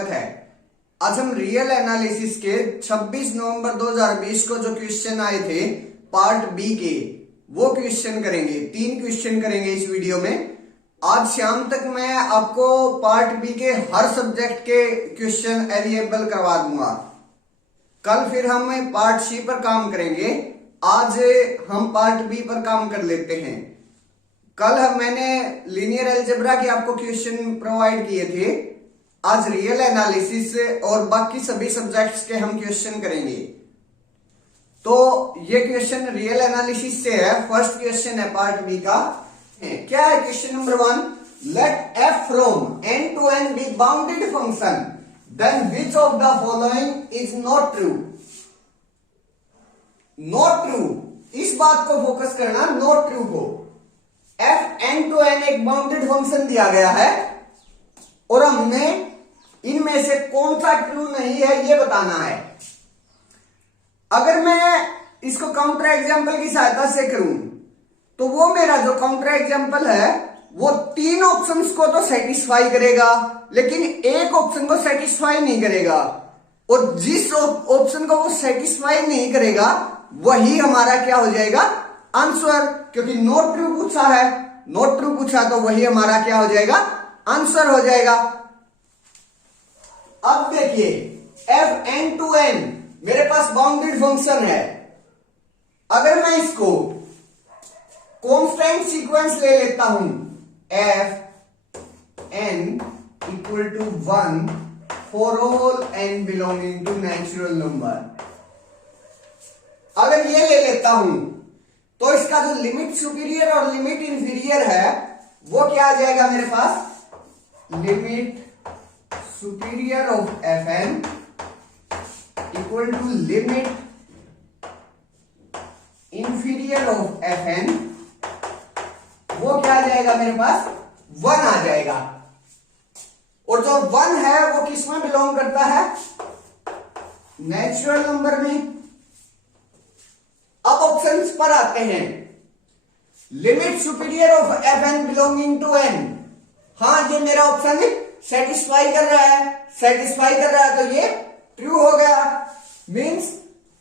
स्वागत है। आज हम रियल एनालिसिस के 26 नवंबर 2020 को जो क्वेश्चन आए थे पार्ट बी के, वो क्वेश्चन करेंगे। 3 क्वेश्चन करेंगे इस वीडियो में। आज शाम तक मैं आपको पार्ट बी के हर सब्जेक्ट के क्वेश्चन अवेलेबल करवा दूंगा। कल फिर हम पार्ट सी पर काम करेंगे। आज हम पार्ट बी पर काम कर लेते हैं। कल मैंने लीनियर अलजेब्रा के आपको क्वेश्चन प्रोवाइड किए थे। आज रियल एनालिसिस और बाकी सभी सब्जेक्ट्स के हम क्वेश्चन करेंगे। तो ये क्वेश्चन रियल एनालिसिस से है। फर्स्ट क्वेश्चन है पार्ट बी का। क्या है question number 1? Let f from n to n be bounded function, then which of the following is not true? Not true, इस बात को फोकस करना, नॉट ट्रू को। f n to n एक बाउंडेड फंक्शन दिया गया है और हमने इनमें से कौन सा ट्रू नहीं है ये बताना है। अगर मैं इसको काउंटर एग्जांपल की सहायता से करूं तो वो मेरा जो काउंटर एग्जांपल है वो 3 ऑप्शंस को तो सेटिस्फाई करेगा, लेकिन एक ऑप्शन को सेटिस्फाई नहीं करेगा। और जिस ऑप्शन को वो सेटिस्फाई नहीं करेगा वही हमारा क्या हो जाएगा? आंसर। क्योंकि नॉट ट्रू पूछा है, नॉट ट्रू पूछा तो वही हमारा क्या हो जाएगा? आंसर हो जाएगा। अब देखिए f n to n मेरे पास बाउंडेड फंक्शन है। अगर मैं इसको कांस्टेंट सीक्वेंस ले लेता हूं, f n equal to 1 for all n belonging to natural number, अगर ये ले लेता हूं तो इसका जो लिमिट सुपीरियर और लिमिट इंफीरियर है वो क्या आ जाएगा मेरे पास? Limit superior of fn equal to limit inferior of fn, वो क्या आ जाएगा मेरे पास? 1 आ जाएगा। और जो 1 है वो किस में बिलोंग करता है? नेचुरल नंबर में। अब ऑप्शंस पर आते हैं। Limit superior of fn belonging to n, हाँ ये मेरा ऑप्शन सेटिस्फाई कर रहा है, सेटिस्फाई कर रहा है तो ये ट्रू हो गया। मींस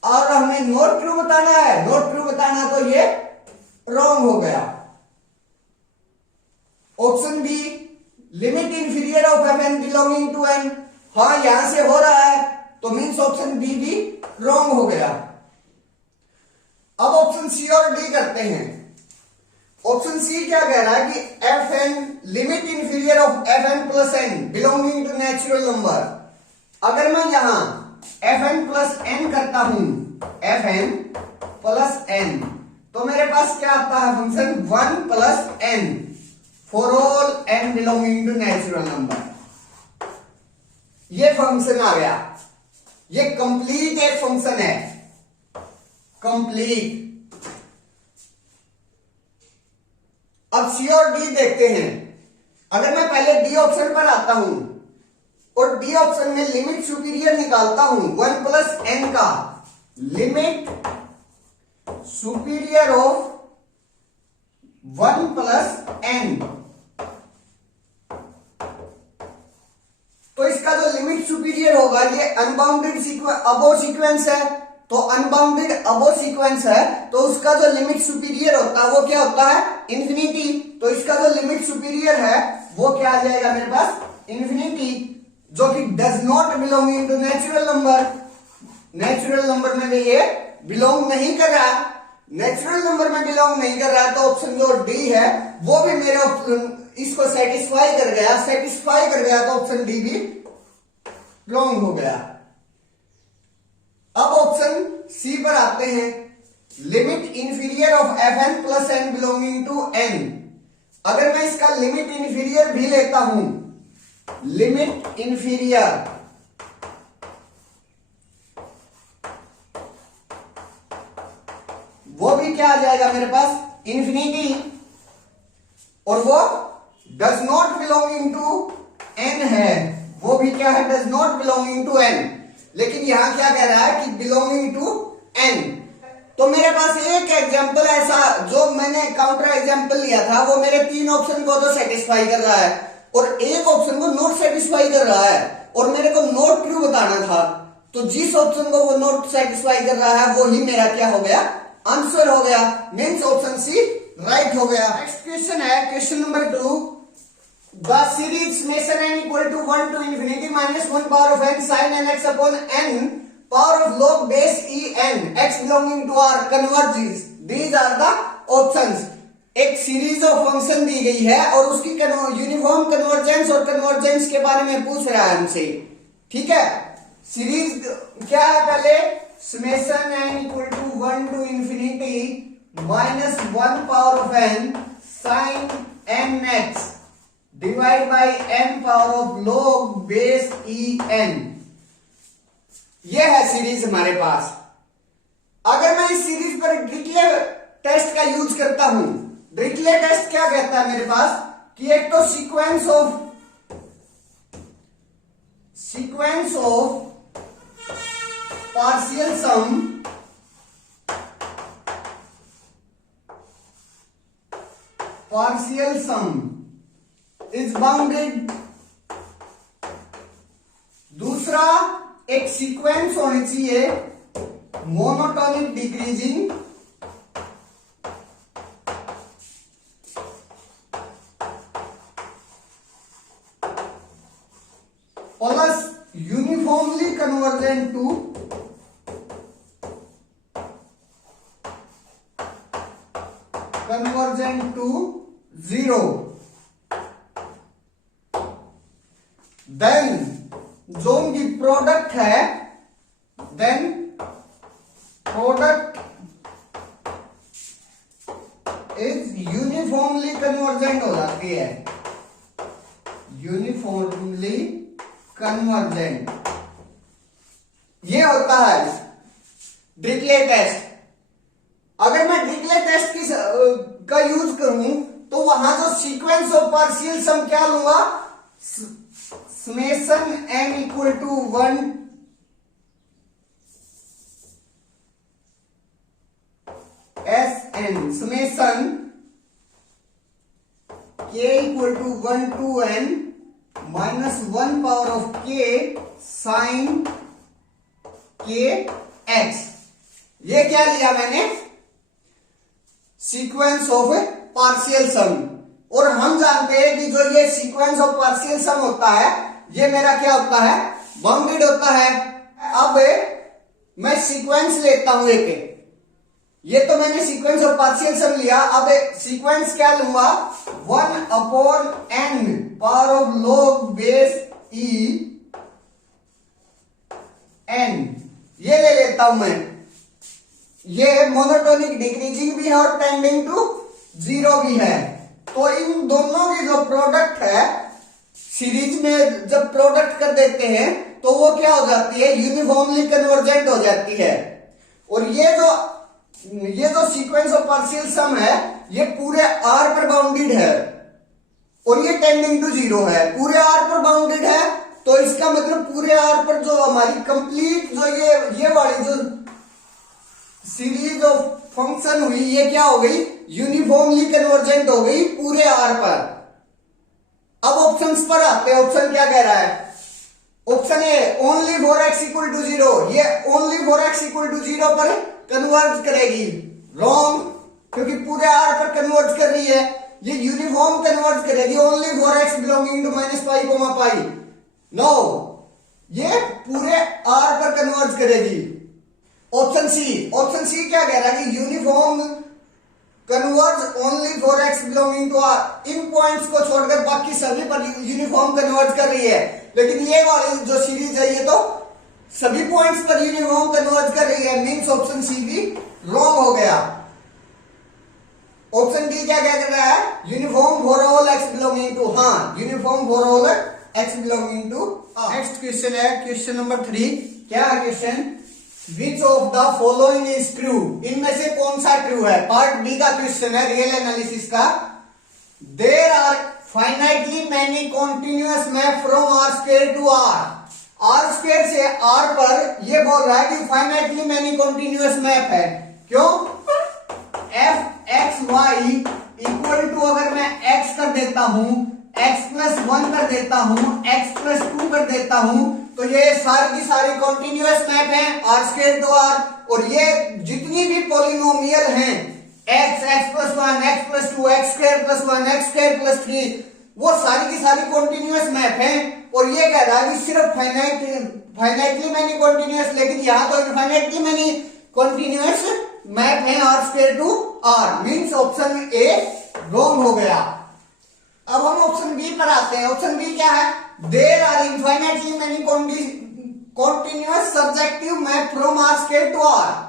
और हमें नॉट ट्रू बताना है, नॉट ट्रू बताना तो ये रॉन्ग हो गया। Option B limit inferior of fn belonging to n, हाँ यहां से हो रहा है तो मींस ऑप्शन बी भी रॉन्ग हो गया। अब ऑप्शन सी और डी करते हैं। ऑप्शन सी क्या कह रहा है कि fn limit inferior of fn plus n belonging to natural number. अगर मैं यहां fn प्लस n करता हूं, fn प्लस n, तो मेरे पास क्या आता है function? 1 plus n for all n belonging to natural number. ये फंक्शन आ गया। ये कंप्लीट एक फंक्शन है, कंप्लीट। अब सी और डी देखते हैं। अगर मैं पहले डी ऑप्शन पर आता हूं और डी ऑप्शन में लिमिट सुपीरियर निकालता हूं 1 प्लस n का, limit superior of 1 plus n, तो इसका जो लिमिट सुपीरियर होगा ये अनबाउंडेड सीक्वेंस अबो सीक्वेंस है, तो अनबाउंडेड अबो सीक्वेंस है तो उसका जो लिमिट सुपीरियर होता है वो क्या होता है? इंफिनिटी। तो इसका जो लिमिट सुपीरियर है वो क्या आ जाएगा मेरे पास? इंफिनिटी, जो कि does not belonging to natural number. Natural number में भी ये बिलोंग नहीं कर रहा। नेचुरल नंबर में बिलोंग नहीं कर रहा तो ऑप्शन जो डी है वो भी मेरे ऑप्शन इसको सेटिस्फाई कर गया। सेटिस्फाई कर गया तो ऑप्शन डी भी रॉन्ग हो गया। अब ऑप्शन सी पर आते हैं। Limit inferior of fn plus n belonging to n, अगर मैं इसका लिमिट इंफीरियर भी लेता हूं, लिमिट इंफीरियर वो भी क्या आ जाएगा मेरे पास? इंफिनिटी। और वो does not belonging to n है, वो भी क्या है? Does not belonging to n। लेकिन यहां क्या कह रहा है कि बिलोंगिंग टू n। तो मेरे पास एक एग्जांपल ऐसा जो मैंने काउंटर एग्जांपल लिया था वो मेरे 3 ऑप्शन को तो सेटिस्फाई कर रहा है और एक ऑप्शन को नॉट सेटिस्फाई कर रहा है। और मेरे को नॉट ट्रू बताना था, तो जिस ऑप्शन को वो नॉट सेटिस्फाई कर रहा है वो ही मेरा क्या हो गया, आंसर हो गया। मीन्स ऑप्शन सी राइट हो गया। नेक्स्ट क्वेश्चन है question number 2। The series summation n equal to 1 to infinity minus 1 power of n sin n x upon n power of log base e n x belonging to r converges. These are the options. एक series of function दी गई है और उसकी uniform convergence और convergence के बारे में पूछ रहा है हमसे। ठीक है, सीरीज क्या है, पहले summation n equal to 1 to infinity minus 1 power of n sin n x divide by n power of log base e n। ये है सीरीज हमारे पास। अगर मैं इस सीरीज पर डिरिचलेट टेस्ट का यूज करता हूं, डिरिचलेट टेस्ट क्या कहता है मेरे पास कि एक तो sequence of partial sum is bounded। दूसरा, एक सीक्वेंस होनी चाहिए monotonic decreasing plus uniformly convergent to 0। Then जो उनकी प्रोडक्ट है, then product is uniformly convergent हो जाती है, यूनिफॉर्मली कन्वर्जेंट। ये होता है डिरिचलेट टेस्ट। अगर मैं डिरिचलेट टेस्ट का यूज करूं तो वहां जो सीक्वेंस ऑफ पार्शियल सम क्या लूंगा, summation n equal to 1 Sn summation k equal to 1 to n minus 1 power of k sine k x। ये क्या लिया मैंने, सीक्वेंस ऑफ पार्शियल सम। और हम जानते हैं कि जो ये सीक्वेंस ऑफ पार्शियल सम होता है ये मेरा क्या होता है, बाउंडेड होता है। अब मैं सीक्वेंस लेता हूं एक, ये तो मैंने सीक्वेंस ऑफ पार्शियल सम लिया। अब सीक्वेंस क्या लूंगा, 1 upon n power of log base e n, ये ले लेता हूं मैं। ये मोनोटोनिक डिक्रीजिंग भी है और टेंडिंग टू 0 भी है। तो इन दोनों की जो प्रोडक्ट है सीरीज में जब प्रोडक्ट कर देते हैं तो वो क्या हो जाती है, यूनिफॉर्मली कन्वर्जेंट हो जाती है। और ये जो सीक्वेंस ऑफ पार्शियल सम है ये पूरे R पर बाउंडेड है और ये टेंडिंग टू 0 है, पूरे R पर बाउंडेड है। तो इसका मतलब पूरे R पर जो हमारी कंप्लीट जो ये वाली जो सीरीज ऑफ फंक्शन हुई ये क्या हो गई, यूनिफॉर्मली कन्वर्जेंट हो गई पूरे R पर। अब ऑप्शंस पर आते हैं। ऑप्शन क्या कह रहा है, option A only for x equal to 0, ये only for x equal to 0 पर कन्वर्ज करेगी। रॉन्ग, क्योंकि पूरे R पर कन्वर्ज कर रही है। ये यूनिफॉर्म कन्वर्ज करेगी only for x belonging to minus pi comma pi. No, ये पूरे R पर कन्वर्ज करेगी। ऑप्शन सी क्या कह रहा है कि uniform converge only for x belonging to R। इन पॉइंट्स को छोड़कर बाकी सभी पर यूनिफॉर्म कन्वर्ज कर रही है। लेकिन ये वाली जो सीरीज है ये तो सभी पॉइंट्स पर यूनिफॉर्म कन्वर्ज कर रही है। मींस ऑप्शन सी भी रॉन्ग हो गया। ऑप्शन डी क्या कह रहा है, uniform for all x belonging to, हाँ uniform for all x belonging to. Next question है क्वेश्चन नंबर 3। क्या है question, Which of the following is true? इनमें से कौन सा ट्रू है। पार्ट बी का क्वेश्चन है रियल एनालिसिस का। There are finitely many continuous map from R square to R। R square से R पर ये बोल रहा है कि finitely many continuous map है। क्यों, f x y equal to, अगर मैं x कर देता हूं, x प्लस 1 कर देता हूं, x प्लस 2 कर कर देता हूं तो ये सारी की सारी कॉन्टिन्यूअस मैप है आर स्क्वायर टू आर, और ये जितनी भी पॉलिनोमियल हैं x, x+1, x+2, x square plus 1, x square plus 3, वो सारी की सारी कॉन्टिन्यूअस मैप है। और ये कह रहा है कि सिर्फ फाइनाइटली मैनी कॉन्टिन्यूअस, लेकिन यहां तो इनफाइनाइटली मैनी कॉन्टिन्यूअस मैप है R square to R, means option A wrong हो गया। अब हम ऑप्शन बी पर आते हैं। ऑप्शन बी क्या है? There are infinitely many continuous subjective map from R square to R.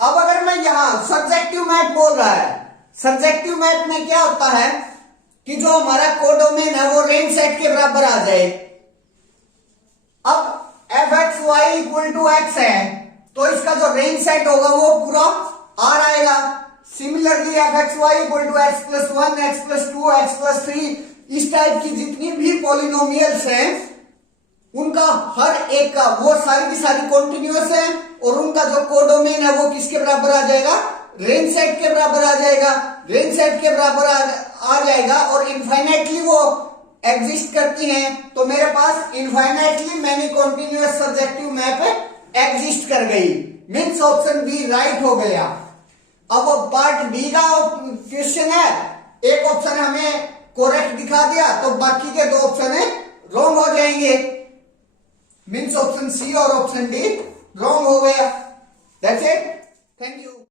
अब अगर मैं यहां सब्जेक्टिव मैप बोल रहा है, सब्जेक्टिव मैप में क्या होता है कि जो हमारा कोडोमेन है वो रेंज सेट के बराबर आ जाए। अब fxy इक्वल टू x है तो इसका जो रेंज सेट होगा वो पूरा r आएगा। Similarly fxy equal to x+1, x+2, x+3, इस टाइप की जितनी भी पॉलिनोमियल्स हैं उनका हर एक का वो सारी की सारी कॉन्टिन्यूअस है, और उनका जो कोडोमेन है वो किसके बराबर आ जाएगा? रेंज सेट के बराबर आ जाएगा। रेंज सेट के बराबर आ जाएगा और इनफाइनाइटली वो एग्जिस्ट करती हैं, तो मेरे पास infinitely many continuous subjective map exist कर गई, मीन्स ऑप्शन बी राइट हो गया। अब पार्ट बी का क्वेश्चन है, एक ऑप्शन हमें करेक्ट दिखा दिया तो बाकी के दो ऑप्शन है रॉन्ग हो जाएंगे, मीन्स ऑप्शन सी और ऑप्शन डी रॉन्ग हो गया। That's it, thank you.